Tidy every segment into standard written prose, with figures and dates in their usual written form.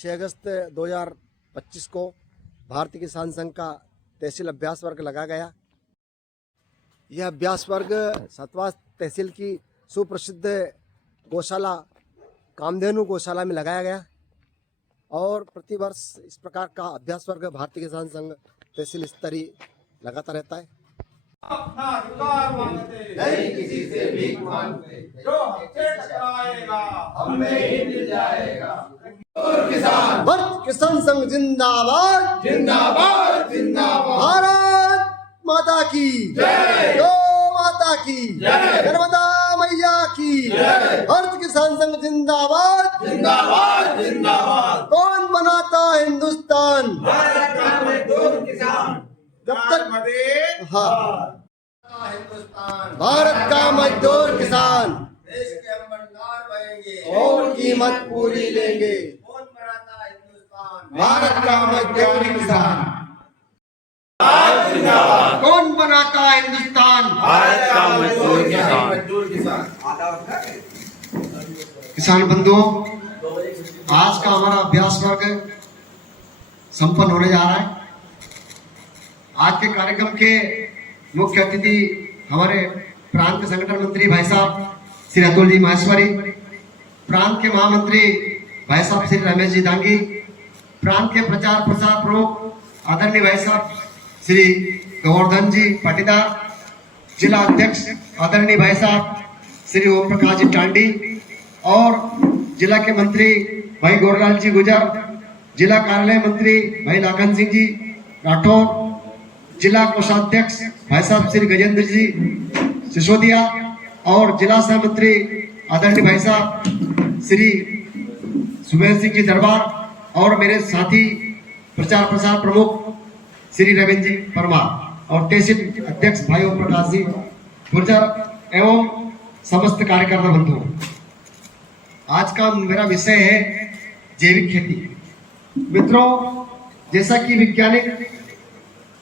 6 अगस्त 2025 को भारतीय किसान संघ का तहसील अभ्यास वर्ग लगा गया। यह अभ्यास वर्ग 7वां तहसील की सुप्रसिद्ध गौशाला कामधेनु गौशाला में लगाया गया और प्रतिवर्ष इस प्रकार का अभ्यास वर्ग भारतीय किसान संघ तहसील स्तरीय लगाता रहता है। अपना अधिकार मांगते नहीं किसी से भीख मांगते, जो हमसे टकराएगा हमें ही मिल जाएगा। और किसान भारत किसान संघ जिंदाबाद, जिंदाबाद जिंदाबाद। भारत माता की जय। गौ माता की जय। नर्मदा मैया की जय। भारत किसान संघ जिंदाबाद, जिंदाबाद जिंदाबाद। कौन बनाता हिंदुस्तान? भारत का मजदूर किसान। जब तक हाँ हिंदुस्तान भारत का मजदूर किसान देश के हम भंडार बनेंगे और कीमत पूरी लेंगे। कौन बनाता हिंदुस्तान? भारत का मजदूर किसान जिंदाबाद। कौन बनाता हिंदुस्तान? भारत का मजदूर किसान। किसान बंधुओं, आज का हमारा अभ्यास वर्ग संपन्न होने जा रहा है। आज के कार्यक्रम के मुख्य अतिथि हमारे प्रांत के संगठन मंत्री भाई साहब श्री अतुल जी माहेश्वरी, प्रांत के महामंत्री भाई साहब श्री रमेश जी दांगी, प्रांत के प्रचार प्रसार प्रमुख आदरणीय भाई साहब श्री गोवर्धन जी पाटीदार, जिला अध्यक्ष आदरणीय भाई साहब श्री ओम प्रकाश जी टांडी और जिला के मंत्री भाई गोरलाल जी गुजर, जिला कार्यालय मंत्री भाई लाखन सिंह जी राठौर, जिला कोषाध्यक्ष भाई साहब श्री गजेंद्र जी सिसोदिया और जिला सह मंत्री आदरणीय भाई साहब श्री सुमेर सिंह जी दरबार और मेरे साथी प्रचार प्रसार प्रमुख श्री रविंद्र जी परमार और तहसील अध्यक्ष भाई ओम प्रकाश जी गुर्जर एवं समस्त कार्यकर्ता बंधुओं, आज का मेरा विषय है जैविक खेती। मित्रों, जैसा कि वैज्ञानिक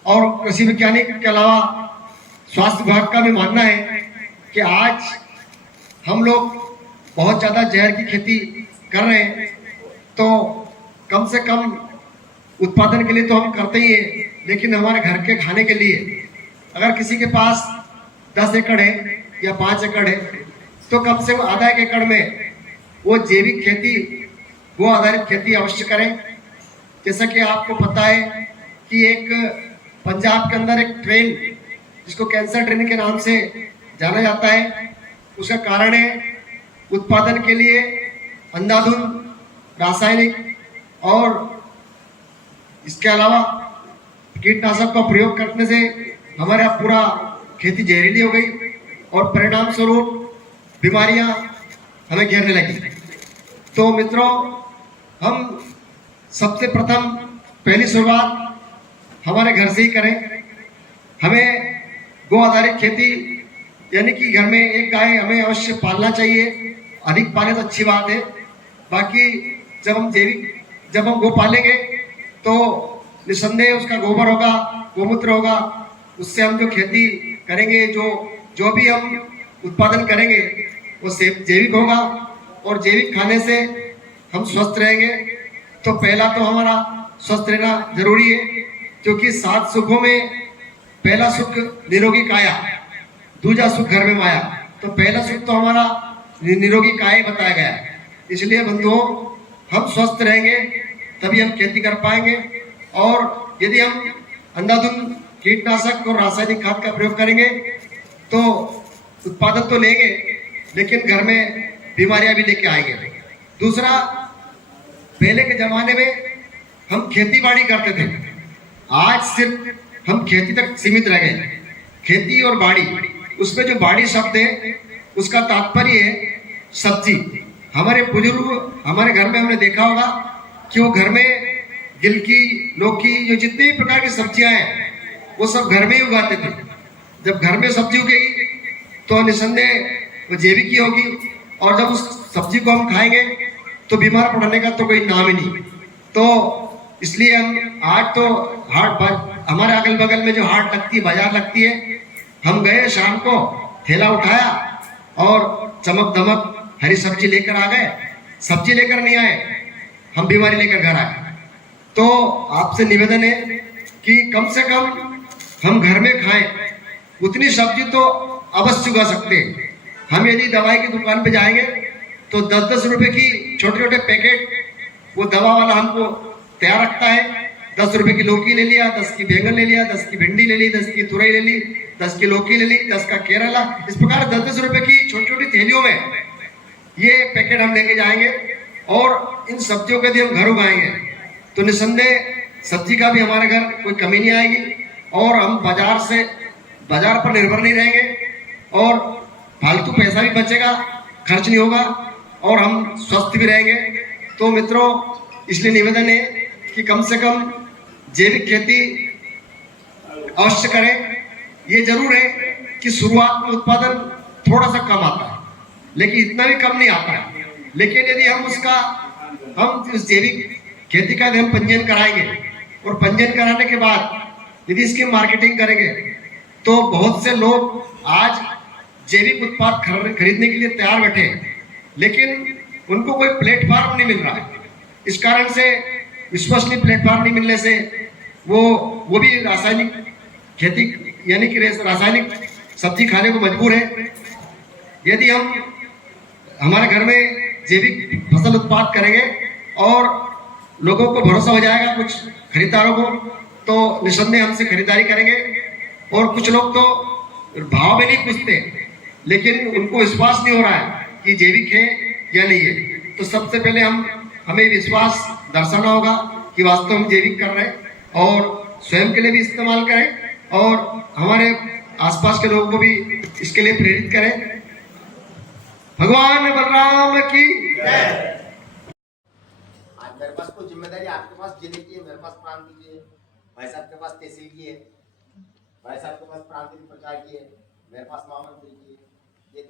और कृषि वैज्ञानिक के अलावा स्वास्थ्य विभाग का भी मानना है कि आज हम लोग बहुत ज़्यादा जहर की खेती कर रहे हैं, तो कम से कम उत्पादन के लिए तो हम करते ही हैं, लेकिन हमारे घर के खाने के लिए अगर किसी के पास 10 एकड़ है या 5 एकड़ है तो कम से कम आधा एकड़ में वो जैविक खेती, वो आधारित खेती अवश्य करें। जैसा कि आपको पता है कि एक पंजाब के अंदर एक ट्रेन जिसको कैंसर ट्रेन के नाम से जाना जाता है, उसका कारण है उत्पादन के लिए अंधाधुंध रासायनिक और इसके अलावा कीटनाशक का प्रयोग करने से हमारा पूरा खेती जहरीली हो गई और परिणाम स्वरूप बीमारियां हमें घेरने लगी। तो मित्रों, हम सबसे प्रथम पहली शुरुआत हमारे घर से ही करें। हमें गो आधारित खेती यानी कि घर में एक गाय हमें अवश्य पालना चाहिए, अधिक पाले तो अच्छी बात है। बाकी जब हम गो पालेंगे तो निसंदेह उसका गोबर होगा, गोमूत्र होगा, उससे हम जो खेती करेंगे, जो भी हम उत्पादन करेंगे वो जैविक होगा और जैविक खाने से हम स्वस्थ रहेंगे। तो पहला तो हमारा स्वस्थ रहना जरूरी है, क्योंकि 7 सुखों में पहला सुख निरोगी काया, दूसरा सुख घर में माया। तो पहला सुख तो हमारा निरोगी काया बताया गया है। इसलिए बंधुओं, हम स्वस्थ रहेंगे तभी हम खेती कर पाएंगे। और यदि हम अंधाधुंध कीटनाशक और रासायनिक खाद का प्रयोग करेंगे तो उत्पादन तो लेंगे, लेकिन घर में बीमारियां भी लेके आएंगे। दूसरा, पहले के जमाने में हम खेती बाड़ी करते थे, आज सिर्फ हम खेती तक सीमित रह गए। खेती और बाड़ी, उसमें जो बाड़ी शब्द है उसका तात्पर्य है सब्जी। हमारे बुजुर्ग, हमारे घर में हमने देखा होगा कि वो घर में गिलकी, लौकी, जो जितने भी प्रकार की सब्जियां हैं वो सब घर में ही उगाते थे। जब घर में सब्जी उगेगी तो निसंदेह वो जैविक ही होगी, और जब उस सब्जी को हम खाएंगे तो बीमार पड़ने का तो कोई नाम ही नहीं। तो इसलिए हम आज तो हमारे अगल बगल में जो हाट लगती है, बाजार लगती है, हम गए शाम को, थैला उठाया और चमक दमक हरी सब्जी लेकर आ गए। सब्जी लेकर नहीं आए, हम बीमारी लेकर घर आए। तो आपसे निवेदन है कि कम से कम हम घर में खाएं, उतनी सब्जी तो अवश्य उगा सकते हैं। हम यदि दवाई की दुकान पे जाएंगे तो 10-10 रुपए की छोटे छोटे पैकेट वो दवा वाला हमको तैयार रखता है। 10 रुपए की लौकी ले लिया, 10 की बैंगन ले लिया, 10 की भिंडी ले ली, 10 की तुरई ले ली, 10 की लौकी ले ली, 10 का केरला, इस प्रकार 10-10 रुपए की छोटी छोटी थैलियों में ये पैकेट हम लेके जाएंगे। और इन सब्जियों को यदि हम घर उगाएंगे तो निसंदेह सब्जी का भी हमारे घर कोई कमी नहीं आएगी और हम बाजार पर निर्भर नहीं रहेंगे और फालतू पैसा भी बचेगा, खर्च नहीं होगा और हम स्वस्थ भी रहेंगे। तो मित्रों, इसलिए निवेदन है कि कम से कम जैविक खेती अवश्य करें। ये जरूर है कि शुरुआत में उत्पादन थोड़ा सा कम आता है, लेकिन इतना भी कम नहीं आता है। लेकिन यदि हम उस जैविक खेती का हम पंजीयन कराएंगे और पंजीयन कराने के बाद यदि इसकी मार्केटिंग करेंगे तो बहुत से लोग आज जैविक उत्पाद खरीदने के लिए तैयार बैठे हैं, लेकिन उनको कोई प्लेटफॉर्म नहीं मिल रहा है। इस कारण से विश्वसनीय प्लेटफॉर्म नहीं मिलने से वो भी रासायनिक खेती यानी कि रासायनिक सब्जी खाने को मजबूर है। यदि हम हमारे घर में जैविक फसल उत्पाद करेंगे और लोगों को भरोसा हो जाएगा, कुछ खरीदारों को, तो निसंदेह हमसे खरीदारी करेंगे। और कुछ लोग तो भाव में नहीं पूछते, लेकिन उनको विश्वास नहीं हो रहा है कि जैविक है या नहीं है। तो सबसे पहले हमें विश्वास दर्शाना होगा कि वास्तव में जैविक कर रहे हैं और स्वयं के लिए भी इस्तेमाल करें और हमारे आसपास के लोगों को भी इसके लिए प्रेरित करें। भगवान बलराम की जय। आज मेरे पास कोई जिम्मेदारी आपके पास जिले की है, मेरे पास प्रांत की है, भाई साहब के पास तहसील की है, भाई साहब के पास प्रांतीय प्रचार की है, मेरे पास महामंत्री की है। ये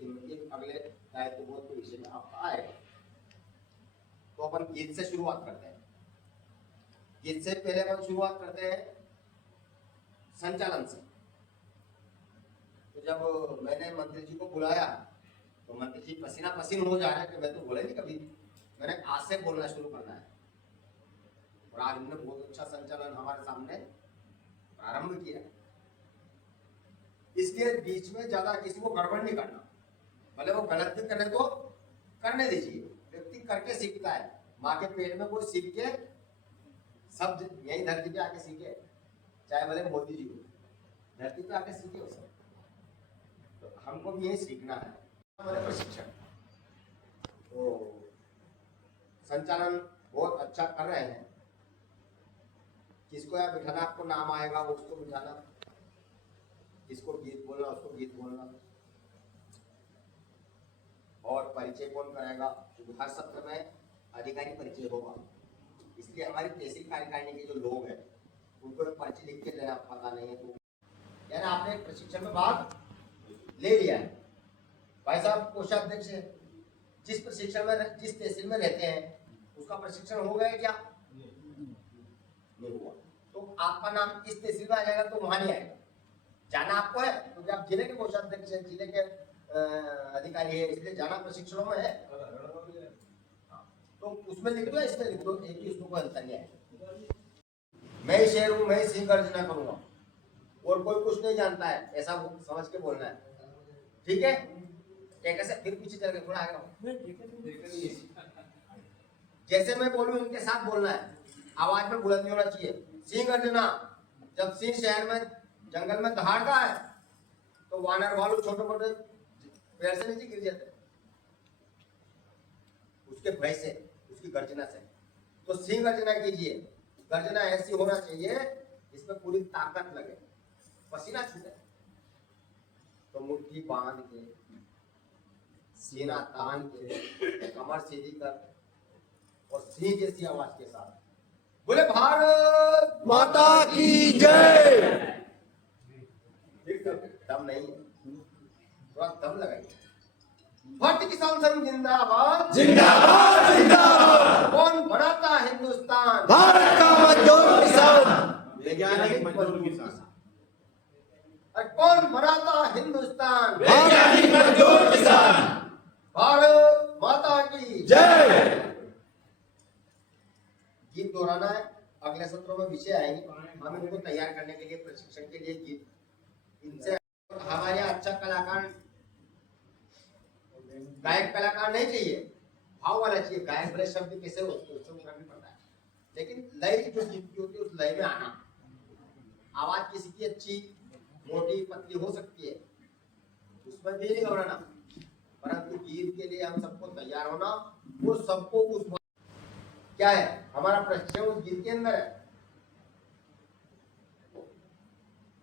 अगले दायित्व बोध के विषय में आपका आएगा। तो अपन गीत से शुरुआत करते हैं। गीत से पहले अपन शुरुआत करते हैं संचालन से। तो जब मैंने मंत्री जी को बुलाया तो मंत्री जी पसीना पसीन हो जा रहे हैं कि मैं तो बोले नहीं कभी, मैंने आज से बोलना शुरू करना है। और आज हमने बहुत अच्छा संचालन हमारे सामने प्रारंभ किया। इसके बीच में ज्यादा किसी को गड़बड़ नहीं करना, भले वो गलत भी करे तो करने दीजिए। व्यक्ति करके सीखता है। माँ के पेट में कोई सीख के शब्द यही धरती पे आके सीखे, चाहे भले मोदी जी हो, धरती पे आके सीखे वो सब। तो हमको भी यही सीखना है। हमारे प्रशिक्षण तो संचालन बहुत अच्छा कर रहे हैं। किसको यहाँ बिठाना, आपको नाम आएगा वो उसको बिठाना, किसको गीत बोलना उसको गीत बोलना, और परिचय कौन कराएगा, क्योंकि हर सत्र में अधिकारी परिचय होगा। इसलिए हमारी तहसील कार्यकारिणी के जो लोग हैं उनको एक पर्ची लिख के देना पता नहीं है। तो यानी आपने एक प्रशिक्षण में भाग ले लिया है। भाई साहब कोषाध्यक्ष है, जिस प्रशिक्षण में जिस तहसील में रहते हैं उसका प्रशिक्षण हो गया क्या? नहीं हुआ। तो आपका नाम इस तहसील में आ जाएगा तो वहां नहीं आएगा। जाना आपको है क्योंकि आप जिले के कोषाध्यक्ष है, जिले के अधिकारी है, इसलिए जाना प्रशिक्षणों में है। तो उसमें लिख दो, इसमें लिख दो, एक ही उसको कोई अंतर नहीं आएगा। मैं ही शेर हूं, मैं ही सिंह गर्जना करूंगा और कोई कुछ नहीं जानता है, ऐसा समझ के बोलना है। ठीक है? कैसे फिर पीछे चल के थोड़ा आगे जैसे मैं बोलूं इनके साथ बोलना है। आवाज में बुलंदी होना चाहिए। सिंह गर्जना, जब सिंह शहर में जंगल में दहाड़ता है तो वानर भालू छोटे मोटे पेड़ से नीचे गिर जाते हैं उसके भय से, उसकी गर्जना से। तो सिंह गर्जना कीजिए। गर्जना ऐसी होना चाहिए जिसमें पूरी ताकत लगे, पसीना छूटे। तो मुट्ठी बांध के, सीना तान के, कमर सीधी कर और सिंह जैसी आवाज के साथ बोले भारत माता की जय। दम नहीं है, थोड़ा दम लगाइए। भारतीय किसान संघ जिंदाबाद जिंदाबाद जिंदाबाद। कौन बनाता हिंदुस्तान? भारत का मजदूर किसान। वैज्ञानिक मजदूर किसान। और कौन बनाता हिंदुस्तान? वैज्ञानिक मजदूर किसान। भारत माता की जय। गीत दोहराना है। अगले सत्रों में विषय आएंगे, हम इनको तैयार करने के लिए, प्रशिक्षण के लिए गीत, इनसे हमारे अच्छा कलाकार, गायक कलाकार नहीं चाहिए, भाव वाला चाहिए। गायक वाले शब्द कैसे होते हैं उससे उभरना पड़ता है, लेकिन लय जो गीत की होती है उस लय में आना। आवाज किसी की अच्छी मोटी पतली हो सकती है, उसमें भी नहीं घबराना, परंतु गीत के लिए हम सबको तैयार होना और सबको उस क्या है हमारा प्रशिक्षण उस गीत के अंदर है।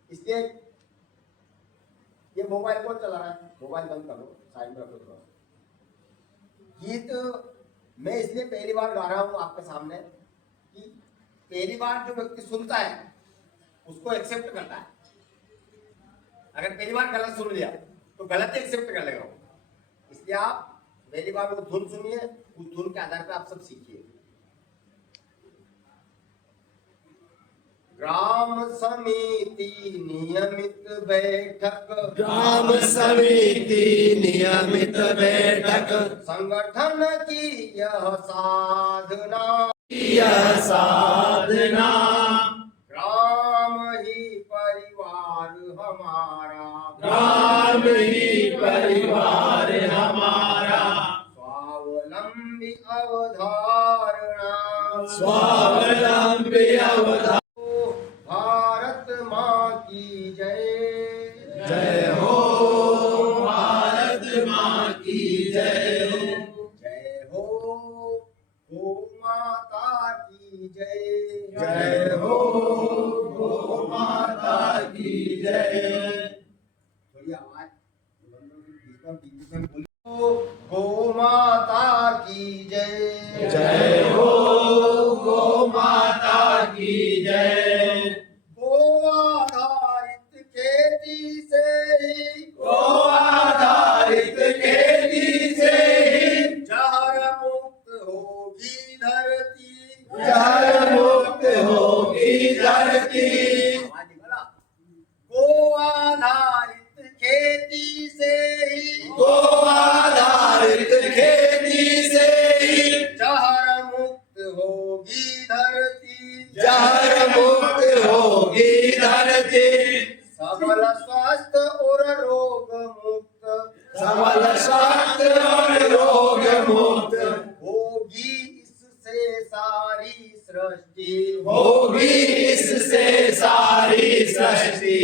इसलिए ये मोबाइल कौन चला रहा है, मोबाइल बंद कर लो, साइड में रखो थोड़ा। गीत मैं इसलिए पहली बार गा रहा हूं आपके सामने कि पहली बार जो व्यक्ति सुनता है उसको एक्सेप्ट करता है। अगर पहली बार गलत सुन लिया तो गलत एक्सेप्ट कर लेगा वो। इसलिए आप पहली बार वो धुन सुनिए, उस धुन के आधार पर आप सब सीखिए। ग्राम समिति नियमित बैठक, ग्राम समिति नियमित बैठक, संगठन की यह साधना, यह साधना, ग्राम ही परिवार हमारा, ग्राम ही परिवार हमारा, स्वावलंबी अवधारणा, स्वावलंबी अवधारणा। भारत माँ की जय, जय हो भारत माँ की जय, जय हो गो माता की जय, जय हो गो माता की जय। थोड़ी आवाज गो माता की जय, जय हो गो माता की जय। गो आधारित खेती से ही, गो आधारित खेती से ही जहर मुक्त होगी धरती, जहर मुक्त होगी धरती। आवाज निकाला। गो आधारित खेती से ही, गो आधारित खेती से ही जहर मुक्त होगी धरती, जहर मुक्त होगी धरती। सबल स्वस्थ और रोग मुक्त, सबल स्वास्थ्य और रोग मुक्त होगी इससे सारी सृष्टि, होगी इससे सारी सृष्टि।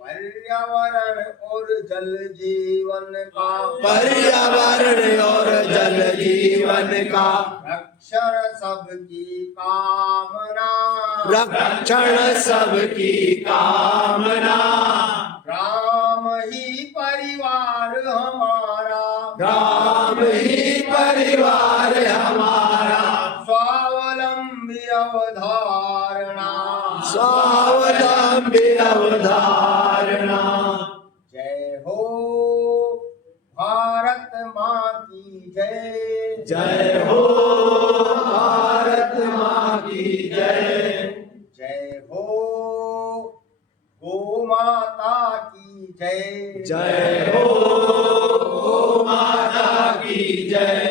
पर्यावरण और जल जीवन का, पर्यावरण और जल जीवन का रक्षण सबकी कामना, रक्षण सबकी कामना। ग्राम ही परिवार हमारा, ग्राम ही परिवार हमारा, स्वावलंबी अवधारणा, स्वावलंबी अवधारणा। जय हो भारत माँ की जय, जय हो भारत माँ की जय, जय हो गो माता की जय, जय हो गो माता की जय।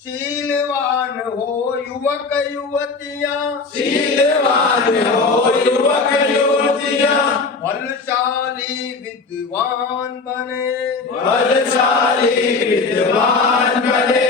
शीलवान हो युवक युवतियाँ, शीलवान हो युवक युवतियाँ, बलशाली विद्वान बने, बलशाली विद्वान बने।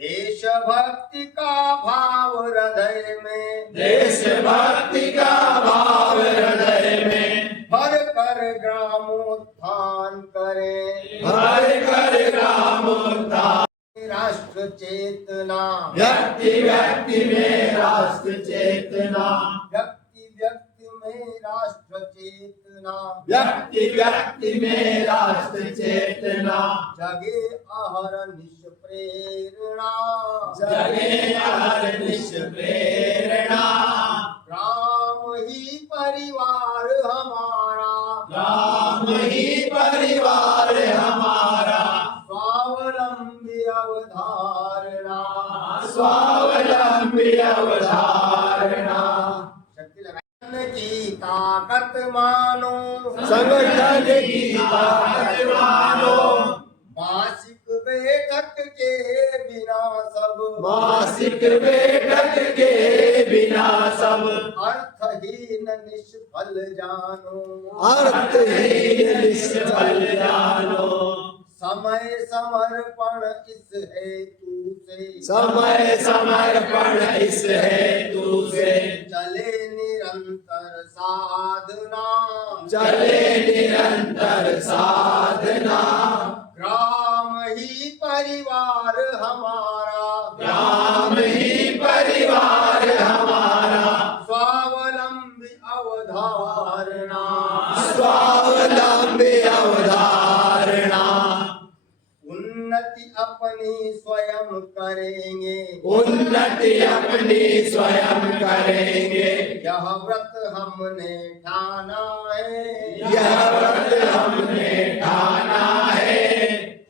देशभक्ति का भाव हृदय में, देशभक्ति का भाव हृदय में भर कर ग्रामोत्थान करे, भर कर ग्रामोत्थान। राष्ट्र चेतना, व्यक्ति व्यक्ति में राष्ट्र चेतना, व्यक्ति व्यक्ति में राष्ट्र चेतना, व्यक्ति व्यक्ति में राष्ट्र चेतना। जगे अहरनिश प्रेरणा, जगे अहरनिश प्रेरणा। ग्राम ही परिवार हमारा, राम ही परिवार हमारा, स्वावलंबी अवधारणा, स्वावलंबी अवधारणा। शक्ति लगाने की ताकत मानो, संगठन की ताकत मानो, मासिक बैठक के बिना सब, मासिक बैठक के बिना सब, अर्थहीन निष्फल जानो, अर्थहीन निष्फल जानो। समय समर्पण इस हेतु से, समय समर्पण इस हेतु से, चले निरंतर साधना, चले निरंतर साधना। ग्राम ही परिवार हमारा, ग्राम ही परिवार हमारा, स्वावलंबी अवधारणा, स्वावलंबी अवधारणा। उन्नति अपनी स्वयं करेंगे, उन्नति अपनी स्वयं करेंगे। यह व्रत हमने ठाना है, यह व्रत हमने ठाना है।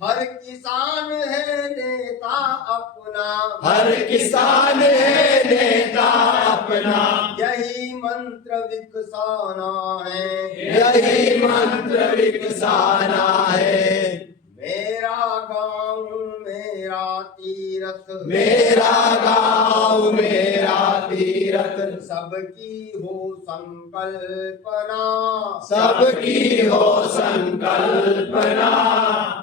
हर किसान है नेता अपना, हर किसान है नेता अपना, यही मंत्र विकसाना है, यही मंत्र विकसाना है। मेरा गाँव मेरा तीरथ, मेरा गाँव मेरा तीरथ, सबकी हो संकल्पना, सबकी हो संकल्पना।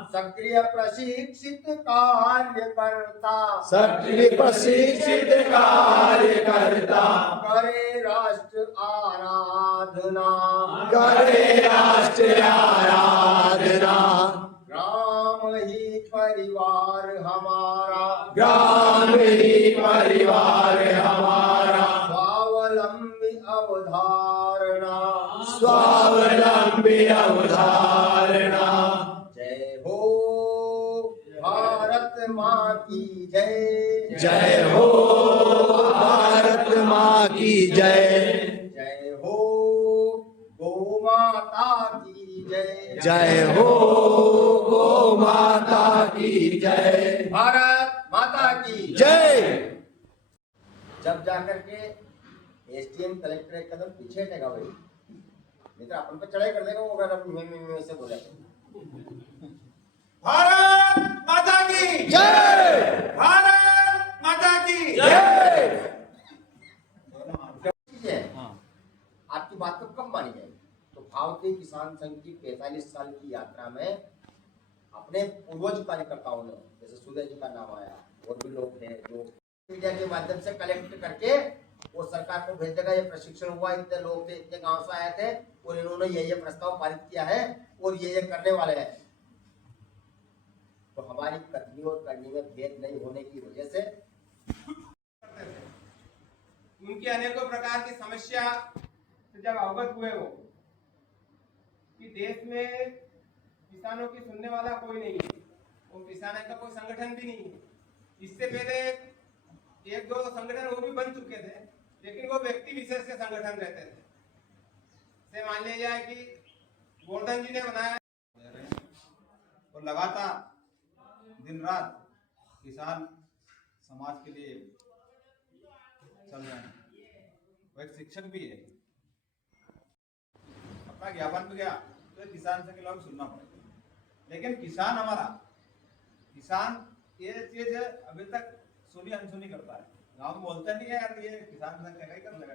सक्रिय प्रशिक्षित कार्यकर्ता, सक्रिय प्रशिक्षित कार्यकर्ता, करे राष्ट्र आराधना, करे राष्ट्र आराधना। ग्राम ही परिवार हमारा, ग्राम ही परिवार हमारा, स्वावलंबी अवधारणा, स्वावलंबी अवधारणा। जय हो भारत माँ की जय, जय हो भारत माँ की जय, जय हो गौ माता की जय, जय हो गो माता की जय, भारत माता की जय। जब जाकर के एसडीएम कलेक्टर एक कदम पीछे हटेगा भाई, नहीं तो अपन पे चढ़ाई कर देगा वो, अगर अब मैं से बोले भारत माता की जय, भारत माता की जय। आपकी बात तो कब मानी जाएगी? तो भारतीय किसान संघ की 45 साल की यात्रा में अपने पूर्वज कार्यकर्ताओं ने, जैसे सूर्य जी का नाम आया, और भी लोग हैं जो मीडिया के माध्यम से कलेक्ट करके वो सरकार को भेज देगा। ये प्रशिक्षण हुआ, इतने लोग थे, इतने गांव से आए थे और इन्होंने ये प्रस्ताव पारित किया है और ये करने वाले हैं। तो हमारी कथनी और करनी में भेद नहीं होने की वजह से उनकी अनेकों प्रकार की समस्या से जब अवगत हुए वो कि देश में किसानों की सुनने वाला कोई नहीं है, वो किसानों का कोई संगठन भी नहीं है। इससे पहले एक दो संगठन वो भी बन चुके थे, लेकिन वो व्यक्ति विशेष के संगठन रहते थे। से मान लिया जाए कि गोवर्धन जी ने बनाया और लगातार दिन रात किसान समाज के लिए चल रहे हैं। वो एक शिक्षक भी है, अपना ज्ञापन भी गया तो किसान से के लोग सुनना पड़ेगा। लेकिन किसान हमारा, किसान ये चीज अभी तक सुनी अनसुनी करता है, गांव में बोलता नहीं है यार ये किसान संघ क्या कर लगा।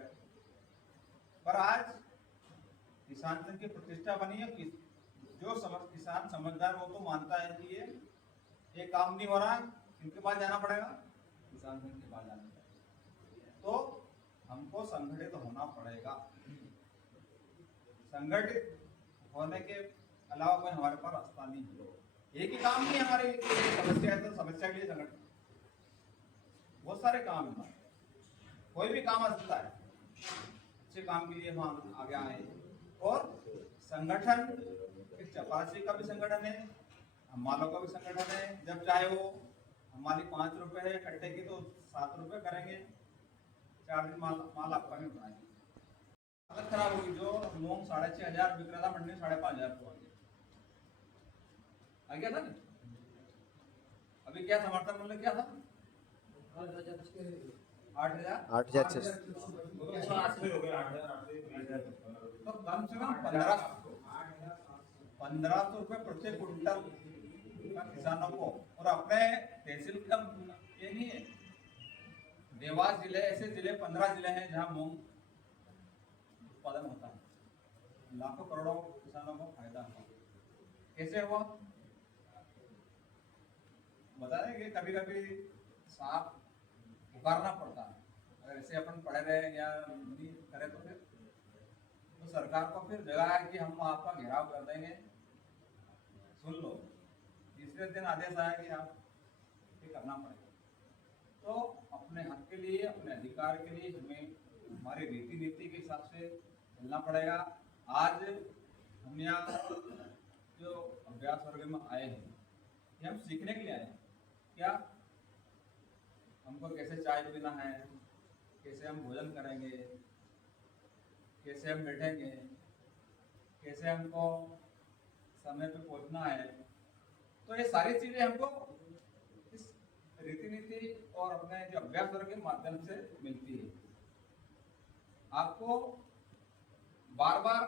पर आज किसान संघ की प्रतिष्ठा बनी है कि जो किसान समझदार वो तो मानता है कि ये काम नहीं हो रहा है, इनके पास जाना पड़ेगा, किसान संघ के पास जाना पड़ेगा। तो हमको संगठित होना पड़ेगा। संगठित होने के अलावा कोई हमारे पास रास्ता नहीं है। एक ही काम नहीं हमारे समस्या है तो समस्या के लिए संगठन, बहुत सारे काम है। कोई भी काम आ सकता है, अच्छे काम के लिए हम आगे आए। और संगठन चपरासी का भी संगठन है, हमालों का भी संगठन है। जब चाहे वो हमारी 5 रुपए है कट्टे की तो 7 रुपए करेंगे, 4 दिन माल आपका नहीं उठाएंगे। हालत खराब होगी। जो मूंग 6,500 बिक रहा था मंडी 5,500 को आ गया था ना। अभी क्या समर्थन मूल्य क्या था? 8,000 8,000 तो कम से कम 1,500 रुपए प्रति क्विंटल का किसानों को, और अपने तहसील का ये नहीं है, देवास जिले ऐसे जिले 15 जिले हैं जहां मूंग उत्पादन होता है, लाखों करोड़ों किसानों को फायदा हुआ। कैसे हुआ बता दें कि कभी कभी सांप पुकारना पड़ता है, अगर ऐसे अपन पड़े रहे या नहीं करे तो फिर तो सरकार को फिर जगह है कि हम आपका घेराव कर देंगे, सुन लो। तीसरे दिन आदेश आया कि आप ये करना पड़ेगा। तो अपने हक के लिए, अपने अधिकार के लिए हमें हमारी रीति नीति के हिसाब से चलना पड़ेगा। आज हम यहाँ जो अभ्यास वर्ग में आए हैं, ये हम सीखने के लिए आए हैं। क्या हमको कैसे चाय पीना है, कैसे हम भोजन करेंगे, कैसे हम बैठेंगे, कैसे हमको समय पे पहुंचना है, तो ये सारी चीजें हमको इस रीति नीति और अपने जो अभ्यास वर्ग के माध्यम से मिलती है। आपको बार बार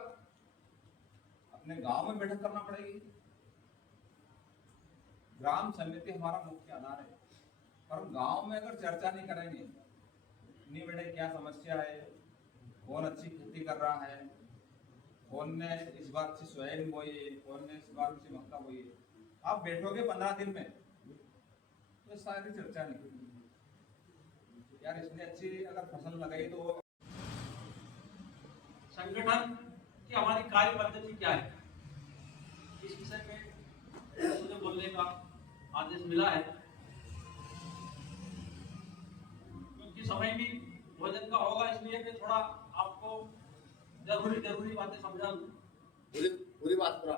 अपने गांव में बैठक करना पड़ेगी। ग्राम समिति हमारा मुख्य आधार है, पर गांव में अगर चर्चा नहीं करेंगे, नहीं बेटे क्या समस्या है, कौन अच्छी खेती कर रहा है, कौन ने इस बार अच्छी सोयाबीन बोई है, कौन ने इस बार अच्छी मक्का बोई है, आप बैठोगे 15 दिन में तो सारी चर्चा नहीं होगी। यार इसने अच्छी अगर फसल लगाई तो संगठन की हमारी कार्य पद्धति क्या है, इस विषय में मुझे बोलने का आदेश मिला है, क्योंकि समय भी भोजन का होगा, इसलिए मैं थोड़ा आपको जरूरी बातें समझा दूं। पूरी बात पूरा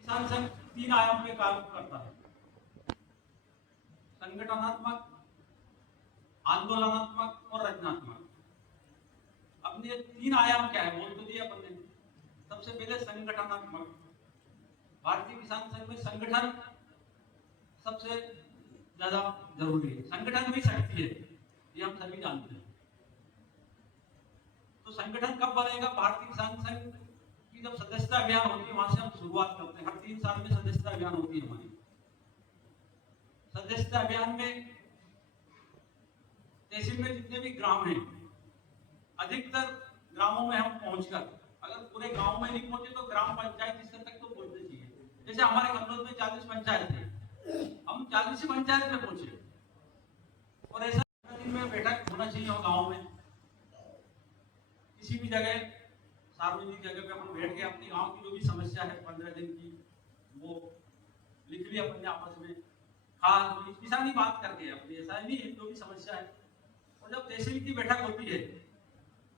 किसान संघ 3 आयाम में काम करता है, संगठनात्मक, आंदोलनात्मक और रचनात्मक। अपने ये 3 आयाम क्या है बोल तो दिया अपन ने। सबसे पहले संगठनात्मक, भारतीय किसान संघ में संगठन सबसे ज्यादा जरूरी है, संगठन भी शक्ति है, ये हम सभी जानते हैं। तो संगठन कब बनेगा? भारतीय किसान संघ की जब सदस्यता अभियान होती है, वहां से हम शुरुआत करते हैं। हर 3 साल में सदस्यता अभियान होती है हमारी। सदस्यता अभियान में तहसील में जितने भी ग्राम हैं, अधिकतर ग्रामों में हम पहुंचकर, अगर पूरे गांव में नहीं पहुंचे तो ग्राम पंचायत स्तर तक तो पहुंचना चाहिए। जैसे हमारे कन्नौज में 40 पंचायत थे, हम 40 पंचायत में पहुंचे, और ऐसा दिन में बैठक होना चाहिए गाँव में, किसी भी जगह सार्वजनिक जगह पे अपन बैठ के अपनी गांव की जो भी समस्या है 15 दिन की, वो लिख ली अपन ने आपस में, खास किसानी बात करके अपनी, ऐसा नहीं है, जो भी समस्या है। और जब तहसील की बैठक होती है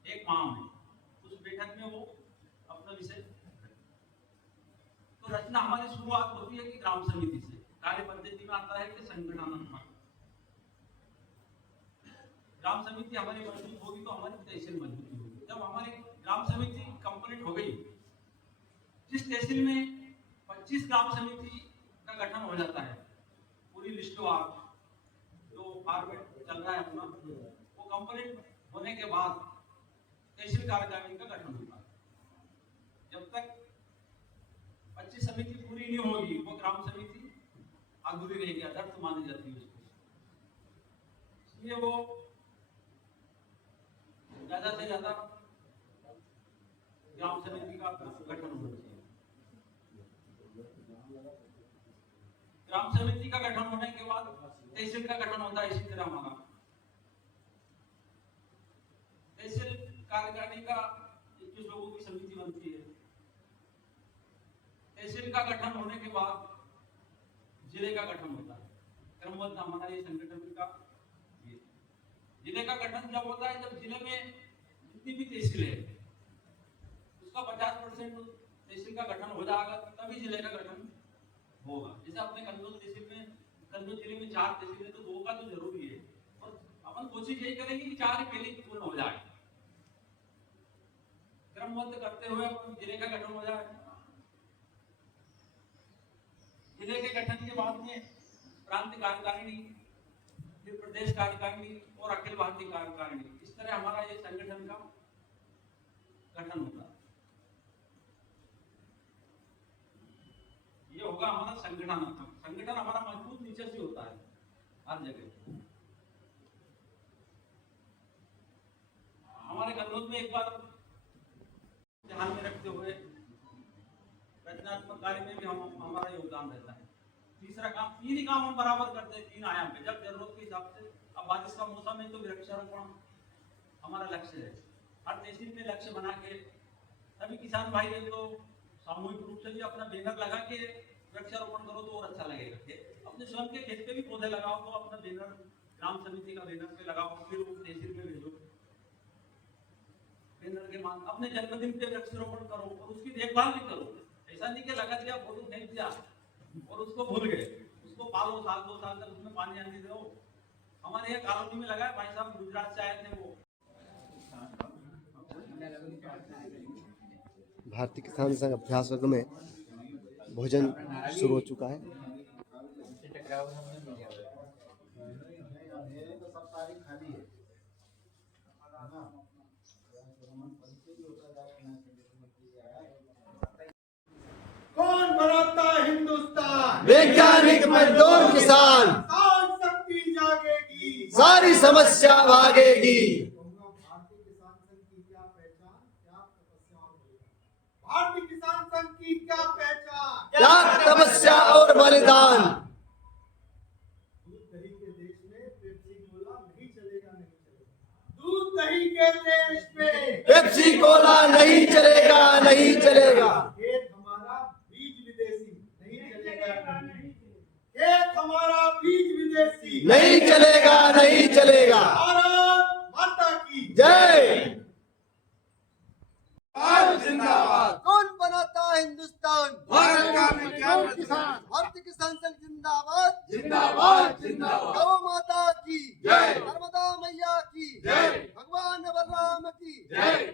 1 माह में, उस बैठक में वो अपना विषय, तो रचना हमारी शुरुआत होती है कि ग्राम समिति से। कार्य पद्धति में आता है कि संगठनात्मक। ग्राम समिति हमारी मजबूत होगी तो हमारी तहसील मजबूत होगी। जब हमारी ग्राम समिति कंप्लीट हो गई, जिस तहसील में 25 ग्राम समिति का गठन हो जाता है, पूरी लिस्ट जो फॉर्मेट चल रहा है अपना, वो कंप्लीट होने के बाद तहसील कार्यकारिणी का गठन होता है। जब तक 25 समिति पूरी नहीं होगी, वो ग्राम समिति अधूरी रहेगी, अदर्थ मानी जाती है उसको। इसलिए वो ज्यादा से ज्यादा ग्राम समिति का गठन होना चाहिए। ग्राम समिति का गठन होने के बाद तहसील का गठन होता है। इसी तरह हमारा तहसील कार्यकारिणी का 21 लोगों की समिति बनती है। तहसील का गठन होने के बाद जिले का गठन होता है। क्रमबद्ध हमारा ये संगठन का जिले का गठन जब होता है, जब जिले में जितनी भी तहसील है उसका 50% तहसील का गठन हो जाएगा, तभी जिले का गठन होगा। जैसे अपने कन्नौज तहसील में, कन्नौज जिले में 4 तहसील है, तो 2 का तो जरूरी है, और अपन कोशिश यही करेंगे कि 4 पहले पूर्ण हो जाए, क्रमबद्ध करते हुए अपन जिले का गठन हो जाए। जिले के गठन के बाद में प्रांत कार्यकारिणी, फिर प्रदेश कार्यकारिणी और अखिल भारतीय कार्यकारिणी, इस तरह हमारा ये संगठन का गठन होता है। ये होगा हमारा संगठन हमारा मजबूत नीचे से होता है हर जगह। हमारे कन्नौज में एक बार ध्यान में रखते हुए रचनात्मक कार्य में भी हमारा योगदान रहता है। तीसरा काम, तीन ही काम हम बराबर करते हैं, तीन आयाम पे, जब जरूरत के हिसाब से। अब बारिश का मौसम है तो वृक्षारोपण हमारा लक्ष्य है। हर तहसील में लक्ष्य बना के सभी किसान भाई है तो सामूहिक रूप से भी अपना बैनर लगा के वृक्षारोपण करो तो और अच्छा लगेगा। अपने स्वयं के खेत पे भी पौधे लगाओ तो अपना बैनर ग्राम समिति का बैनर पे लगाओ, फिर वो तहसील में भेजो। बैनर के मान अपने जन्मदिन पे वृक्षारोपण करो और उसकी देखभाल भी करो। ऐसा नहीं कि लगा दिया, फोटो खींच दिया और उसको भूल गए। उसको पालो, साल 2 साल तक उसमें पानी आने दो। हमारे यहाँ कॉलोनी में लगा है, भाई साहब गुजरात से आए थे वो। भारतीय किसान संघ अभ्यास वर्ग में भोजन शुरू हो चुका है। कौन बनाता हिंदुस्तान? वैज्ञानिक मजदूर किसान, किसान शक्ति जागेगी, सारी समस्या भागेगी। भारतीय किसान संघ की क्या पहचान, क्या तपस्या और बलिदान? भारतीय किसान संघ की क्या पहचान, क्या तपस्या और बलिदान। दूध दही के देश में पेप्सी कोला नहीं चलेगा, नहीं चलेगा। दूध दही के देश में पेप्सी कोला नहीं चलेगा, नहीं चलेगा। खेत हमारा बीज विदेशी नहीं चलेगा, नहीं। खेत हमारा बीज विदेशी नहीं चलेगा, नहीं चलेगा। भारत माता की जय। जिंदाबाद। कौन बनाता हिंदुस्तान? भारत का विज्ञान किसान। भारतीय किसान संघ जिंदाबाद, जिंदाबाद, जिंदाबाद। गौ माता की जय। नर्मदा मैया की जय। भगवान बलराम की जय।